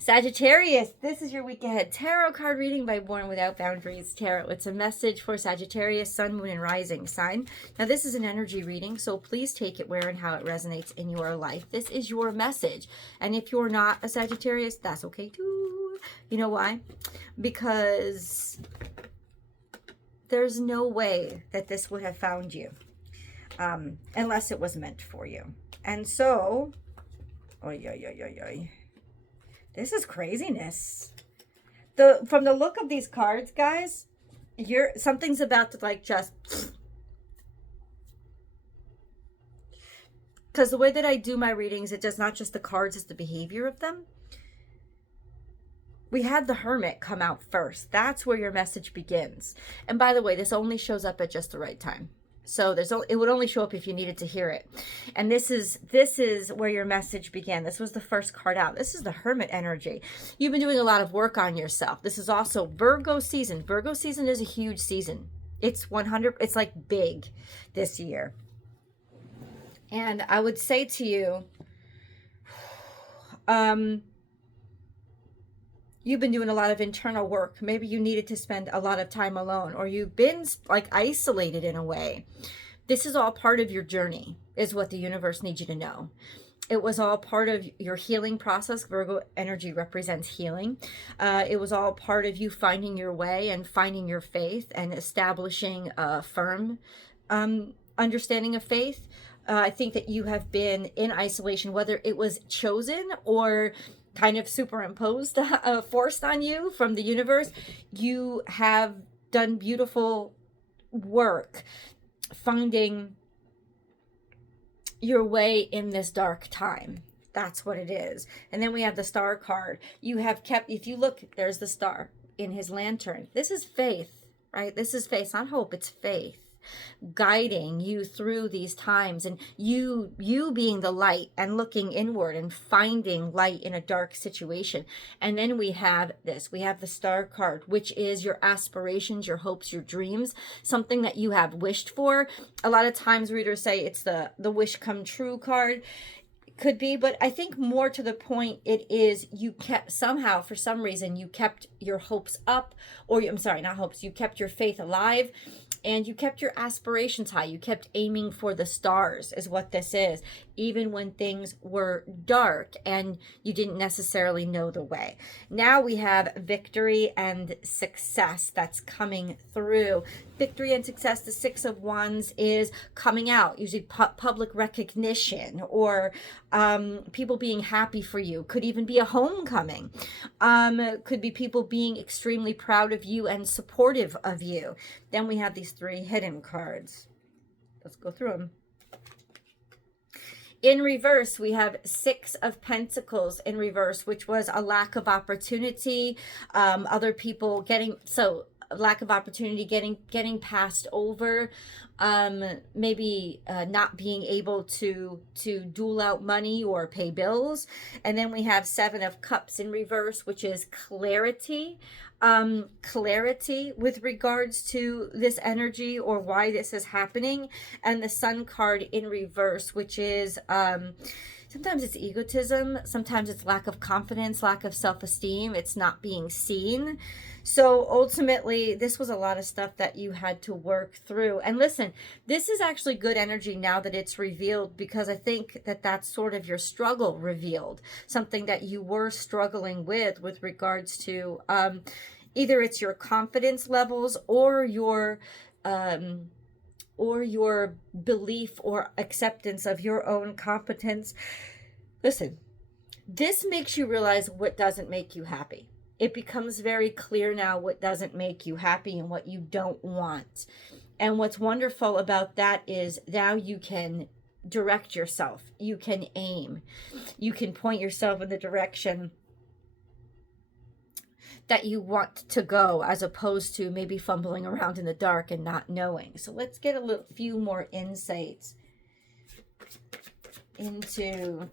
Sagittarius, this is your week ahead tarot card reading by Born Without Boundaries Tarot. It's a message for Sagittarius, Sun, Moon, and Rising sign. Now, this is an energy reading, so please take it where and how it resonates in your life. This is your message. And if you're not a Sagittarius, that's okay too. You know why? Because there's no way that this would have found you unless it was meant for you. And so, this is craziness. From the look of these cards, guys, something's about to like just, because the way that I do my readings, it does not just the cards, it's the behavior of them. We had the Hermit come out first. That's where your message begins. And by the way, this only shows up at just the right time. So it would only show up if you needed to hear it. And this is where your message began. This was the first card out. This is the Hermit energy. You've been doing a lot of work on yourself. This is also Virgo season. Virgo season is a huge season. It's like big this year. And I would say to you, you've been doing a lot of internal work. Maybe you needed to spend a lot of time alone, or you've been like isolated in a way. This is all part of your journey, is what the universe needs you to know. It was all part of your healing process. Virgo energy represents healing. It was all part of you finding your way and finding your faith and establishing a firm understanding of faith. I think that you have been in isolation, whether it was chosen or kind of superimposed, forced on you from the universe. You have done beautiful work finding your way in this dark time. That's what it is. And then we have the Star card. You have kept, if you look, there's the star in his lantern. This is faith, right? This is faith. It's not hope, it's faith, guiding you through these times, and you being the light and looking inward and finding light in a dark situation. And then we have the Star card, which is your aspirations, your hopes, your dreams, something that you have wished for. A lot of times readers say it's the wish come true card. Could be, but I think more to the point, it is you kept somehow, for some reason, you kept your hopes up, or I'm sorry, not hopes, you kept your faith alive, and you kept your aspirations high. You kept aiming for the stars, is what this is, even when things were dark and you didn't necessarily know the way. Now we have victory and success that's coming through. Victory and success, the Six of Wands is coming out, usually public recognition, or people being happy for you. Could even be a homecoming. Could be people being extremely proud of you and supportive of you. Then we have these three hidden cards. Let's go through them. In reverse, we have Six of Pentacles in reverse, which was a lack of opportunity. Other people lack of opportunity, getting passed over, maybe not being able to dole out money or pay bills. And then we have Seven of Cups in reverse, which is clarity. Clarity with regards to this energy or why this is happening. And the Sun card in reverse, which is sometimes it's egotism, sometimes it's lack of confidence, lack of self-esteem, it's not being seen. So ultimately, this was a lot of stuff that you had to work through. And listen, this is actually good energy now that it's revealed, because I think that that's sort of your struggle revealed, something that you were struggling with regards to either it's your confidence levels or your belief or acceptance of your own competence. Listen, this makes you realize what doesn't make you happy. It becomes very clear now what doesn't make you happy and what you don't want. And what's wonderful about that is now you can direct yourself. You can aim. You can point yourself in the direction that you want to go, as opposed to maybe fumbling around in the dark and not knowing. So let's get a few more insights into...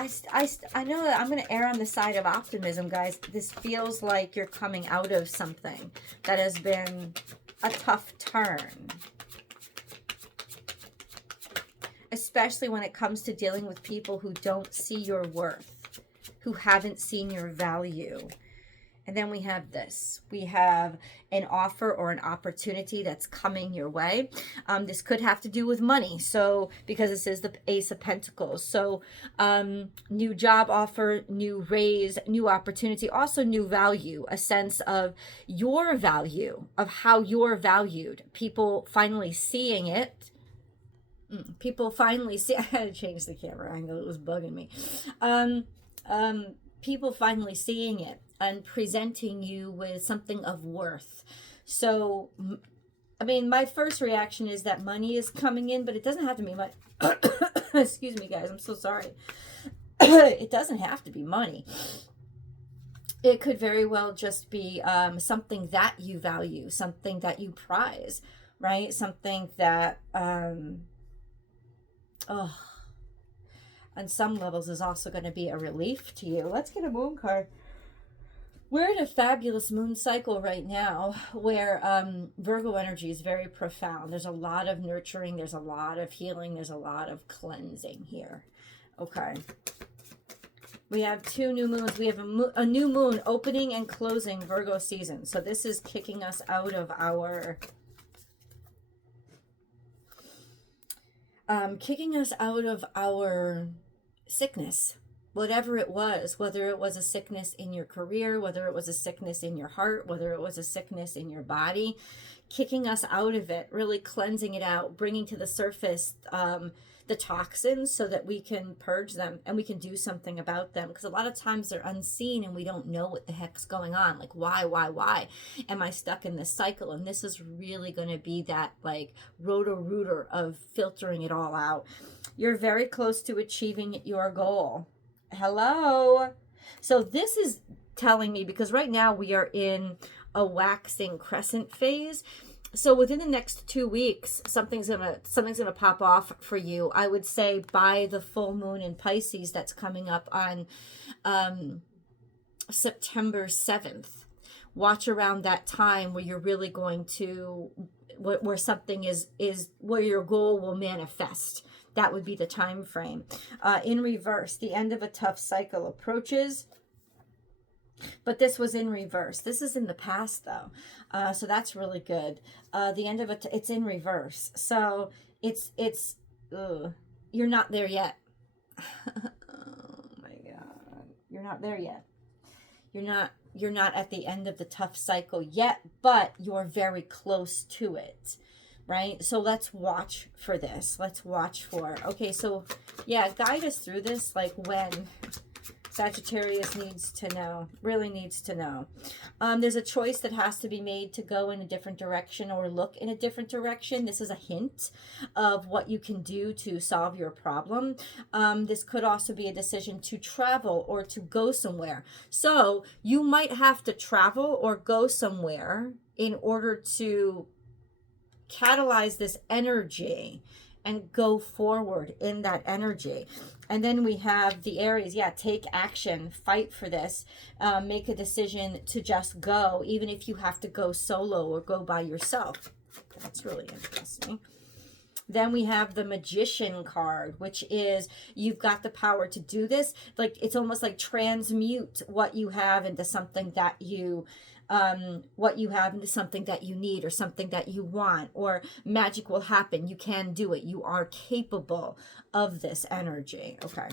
I know that I'm going to err on the side of optimism, guys. This feels like you're coming out of something that has been a tough turn. especially when it comes to dealing with people who don't see your worth, who haven't seen your value. And then we have this. We have an offer or an opportunity that's coming your way. This could have to do with money. So, because this is the Ace of Pentacles. So, new job offer, new raise, new opportunity, also new value, a sense of your value, of how you're valued. People finally seeing it. People finally see. I had to change the camera angle. It was bugging me. People finally seeing it and presenting you with something of worth. So, I mean, my first reaction is that money is coming in, but it doesn't have to be money. Excuse me, guys. I'm so sorry. It doesn't have to be money. It could very well just be something that you value, something that you prize, right? Something that, on some levels is also going to be a relief to you. Let's get a moon card. We're in a fabulous moon cycle right now where Virgo energy is very profound. There's a lot of nurturing. There's a lot of healing. There's a lot of cleansing here. Okay. We have 2 new moons. We have a new moon opening and closing Virgo season. So this is kicking us out of our... sickness, whatever it was, whether it was a sickness in your career, whether it was a sickness in your heart, whether it was a sickness in your body, kicking us out of it, really cleansing it out, bringing to the surface the toxins so that we can purge them and we can do something about them. Because a lot of times they're unseen and we don't know what the heck's going on. Like, why am I stuck in this cycle? And this is really going to be that like roto-rooter of filtering it all out. You're very close to achieving your goal. Hello. So this is telling me, because right now we are in a waxing crescent phase. So within the next 2 weeks, something's gonna pop off for you. I would say by the full moon in Pisces that's coming up on September 7th. Watch around that time where you're really going to, where something is where your goal will manifest. That would be the time frame. In reverse, the end of a tough cycle approaches. But this was in reverse. This is in the past, though. So that's really good. The end of it, it's in reverse. So you're not there yet. Oh my God. You're not there yet. You're not at the end of the tough cycle yet, but you're very close to it. Right? So let's watch for this. Let's watch for, okay, so yeah, guide us through this, like when Sagittarius needs to know, really needs to know. There's a choice that has to be made to go in a different direction or look in a different direction. This is a hint of what you can do to solve your problem. This could also be a decision to travel or to go somewhere. So you might have to travel or go somewhere in order to catalyze this energy and go forward in that energy. And then we have the Aries. Yeah, take action, fight for this, make a decision to just go, even if you have to go solo or go by yourself. That's really interesting. Then we have the Magician card, which is you've got the power to do this. Like, it's almost like transmute what you have into something that you into something that you need or something that you want, or magic will happen. You can do it. You are capable of this energy. Okay.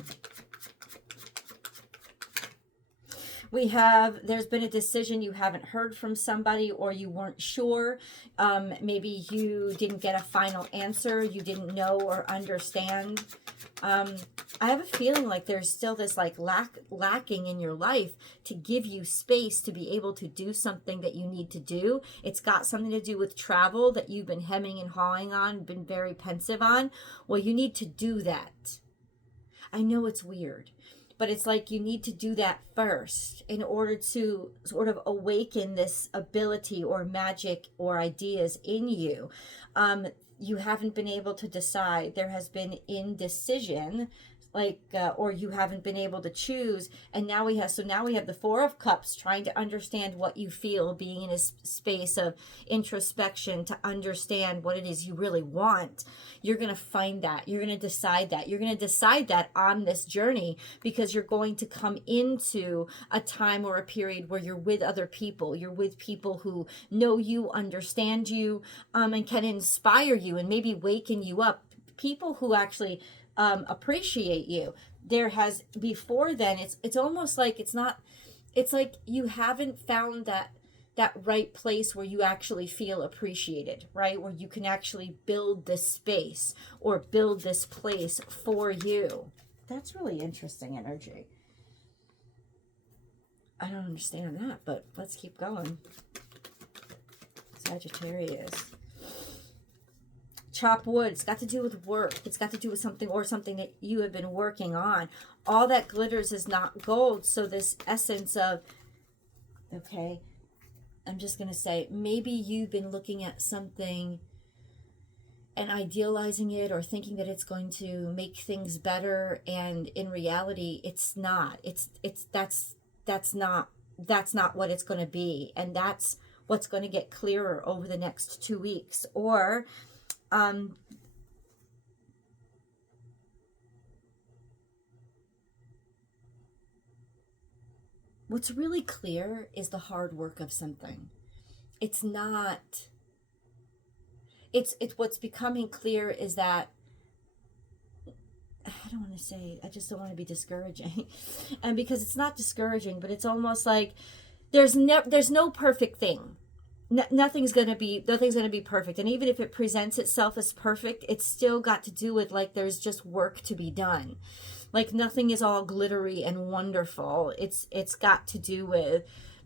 We have, there's been a decision you haven't heard from somebody, or you weren't sure. Maybe you didn't get a final answer. You didn't know or understand. I have a feeling like there's still this like lacking in your life to give you space to be able to do something that you need to do. It's got something to do with travel that you've been hemming and hawing on, been very pensive on. Well, you need to do that. I know it's weird, but it's like you need to do that first in order to sort of awaken this ability or magic or ideas in you. You haven't been able to decide. There has been indecision, or you haven't been able to choose. And now we have the Four of Cups, trying to understand what you feel, being in a space of introspection to understand what it is you really want. You're going to find that. You're going to decide that. You're going to decide that on this journey, because you're going to come into a time or a period where you're with other people. You're with people who know you, understand you, and can inspire you and maybe waken you up. People who actually appreciate you. There has before then, it's almost like it's like you haven't found that right place where you actually feel appreciated, right? Where you can actually build this space or build this place for you. That's really interesting energy. I don't understand that, but let's keep going. Sagittarius. Chop wood. It's got to do with work. It's got to do with something that you have been working on. All that glitters is not gold. So this essence of, okay, I'm just going to say, maybe you've been looking at something and idealizing it or thinking that it's going to make things better. And in reality, it's not. That's not what it's going to be. And that's what's going to get clearer over the next 2 weeks. Or what's really clear is the hard work of something. It's what's becoming clear is that, I don't want to say, I just don't want to be discouraging. And because it's not discouraging, but it's almost like there's no perfect thing. Nothing's going to be perfect. And even if it presents itself as perfect, it's still got to do with, like, there's just work to be done. Like, nothing is all glittery and wonderful. It's got to do with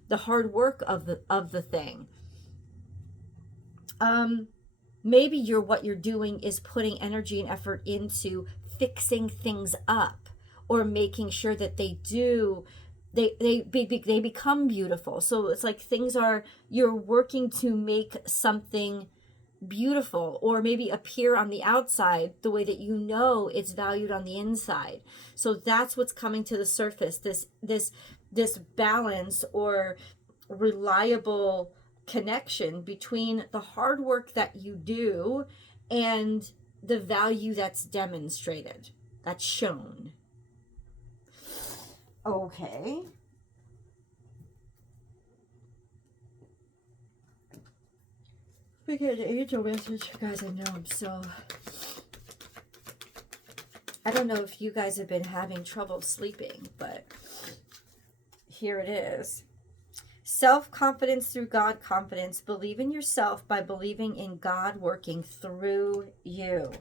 the hard work of the thing. Maybe what you're doing is putting energy and effort into fixing things up, or making sure that they become beautiful. So it's like you're working to make something beautiful, or maybe appear on the outside the way that you know it's valued on the inside. So that's what's coming to the surface, this balance or reliable connection between the hard work that you do and the value that's demonstrated, that's shown. Okay. We get an angel message. Guys, I don't know if you guys have been having trouble sleeping, but here it is. Self-confidence through God confidence. Believe in yourself by believing in God working through you.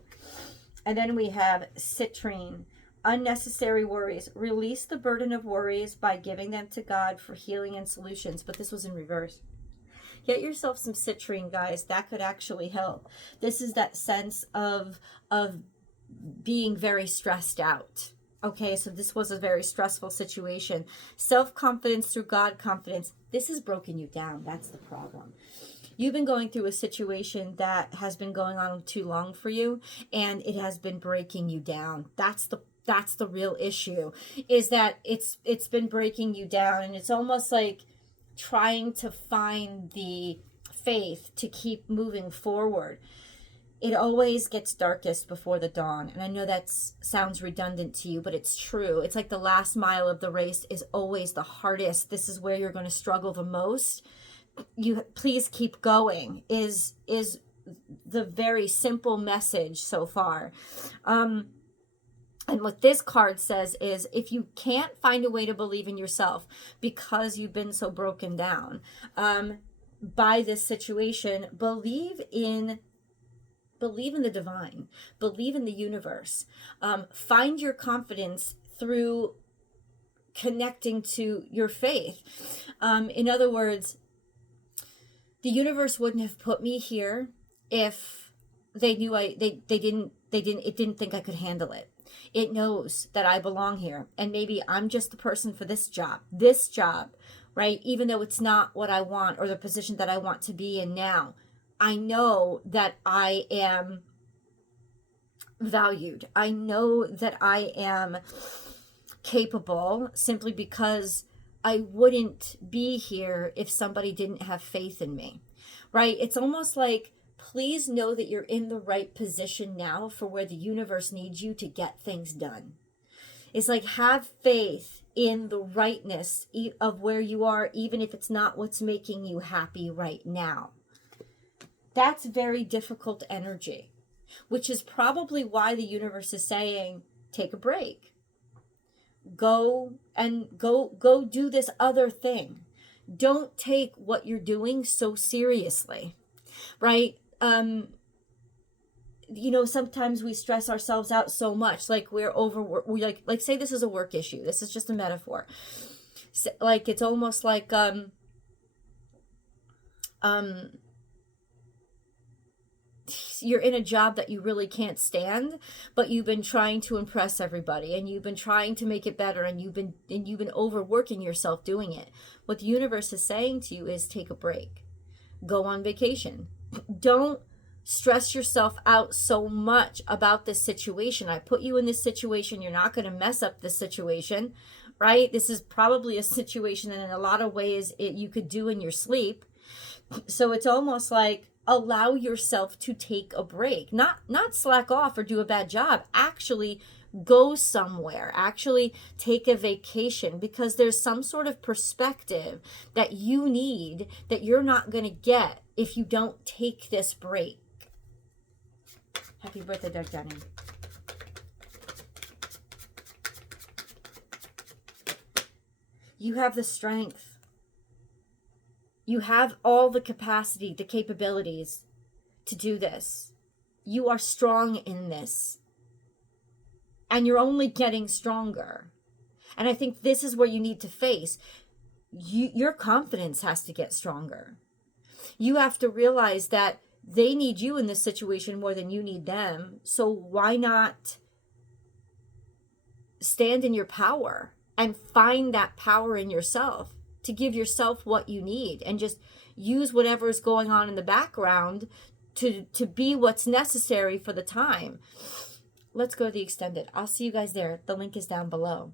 And then we have citrine. Unnecessary worries. Release the burden of worries by giving them to God for healing and solutions. But this was in reverse. Get yourself some citrine, guys. That could actually help. This is that sense of being very stressed out. Okay, so this was a very stressful situation. Self-confidence through God confidence. This has broken you down. That's the problem. You've been going through a situation that has been going on too long for you, and it has been breaking you down. That's the real issue, is that it's been breaking you down, and it's almost like trying to find the faith to keep moving forward. It always gets darkest before the dawn. And I know that sounds redundant to you, but it's true. It's like the last mile of the race is always the hardest. This is where you're going to struggle the most. You please keep going is the very simple message so far. And what this card says is, if you can't find a way to believe in yourself because you've been so broken down by this situation, believe in the divine, believe in the universe. Find your confidence through connecting to your faith. In other words, the universe wouldn't have put me here if they knew it didn't think I could handle it. It knows that I belong here, and maybe I'm just the person for this job, right? Even though it's not what I want or the position that I want to be in now. I know that I am valued. I know that I am capable simply because I wouldn't be here if somebody didn't have faith in me, right? It's almost like, please know that you're in the right position now for where the universe needs you to get things done. It's like, have faith in the rightness of where you are, even if it's not what's making you happy right now. That's very difficult energy, which is probably why the universe is saying, take a break. Go do this other thing. Don't take what you're doing so seriously, right? Sometimes we stress ourselves out so much, like we're overworked. We like say this is a work issue. This is just a metaphor. So, like, it's almost like you're in a job that you really can't stand, but you've been trying to impress everybody, and you've been trying to make it better, and you've been overworking yourself doing it. What the universe is saying to you is, take a break. Go on vacation. Don't stress yourself out so much about this situation. I put you in this situation. You're not going to mess up this situation, right? This is probably a situation that in a lot of ways you could do in your sleep. So it's almost like, allow yourself to take a break, not slack off or do a bad job. Actually go somewhere, actually take a vacation, because there's some sort of perspective that you need that you're not going to get if you don't take this break. Happy birthday, Doug Johnny. You have the strength. You have all the capacity, the capabilities to do this. You are strong in this. And you're only getting stronger. And I think this is where you need to face. Your confidence has to get stronger. You have to realize that they need you in this situation more than you need them. So why not stand in your power and find that power in yourself to give yourself what you need, and just use whatever is going on in the background to be what's necessary for the time. Let's go to the extended. I'll see you guys there. The link is down below.